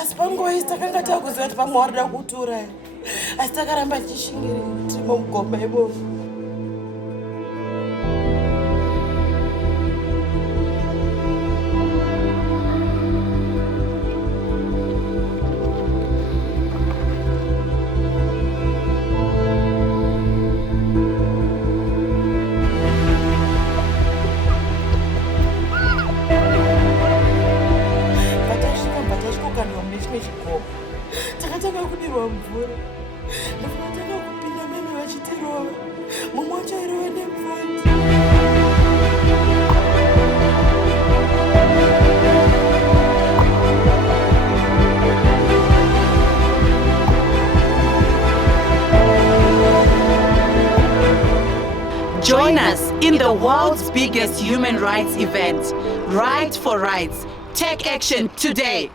Asi panguva isi takanga takuziva kuti pamwe warida kutura, asi takaramba tichishingirira kuti mumugomba imomo. Takataka kudirwa mvura, ndakataka kupinda mimi vachitirova, mumwe wacho irova nemvura. Join us in the world's biggest human rights event, Right for Rights. Take action today.